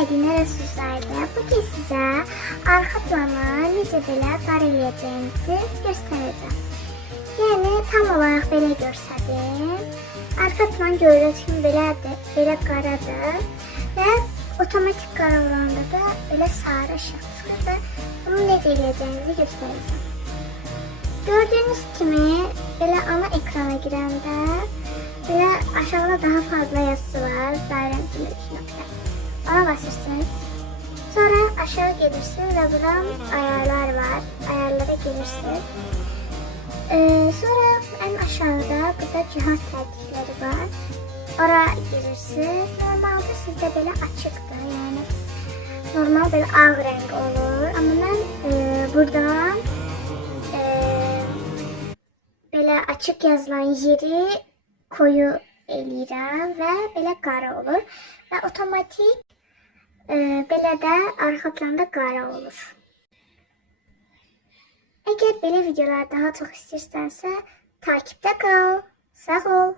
istədiyinə resursaydı. Bu ki sizə arxa planı necə belə dar eləyəcəyinizi göstərəcəm. Yəni tam olaraq belə göstərdim. Arxa plan görürsünüz kimi belədir, belə qaradır və otomatik qara olanda da belə sarı işıq çıxır və bunu necə eləyəcəyinizi göstərəcəm. Gördüyünüz kimi belə ana ekrana girəndə belə aşağıda daha fazla yazısı var. Dairənin içində 3 nöqtə. Ona basırsınız. Sonra aşağı gelirsiniz və buradan ayarlar var. Ayarlara gelirsiniz. Sonra ən aşağıda burada cihaz tərtibləri var. Ora girirsiniz. Normalde sizdə belə açıqdır. Yəni normal belə ağ rəng olur. Amma mən buradan belə açıq yazılan yeri koyu eləyirəm və belə qara olur və otomatik belə də arxa planda qara olur. Əgər belə videolar daha çox istəyirsənsə takipdə qal. Sağ ol.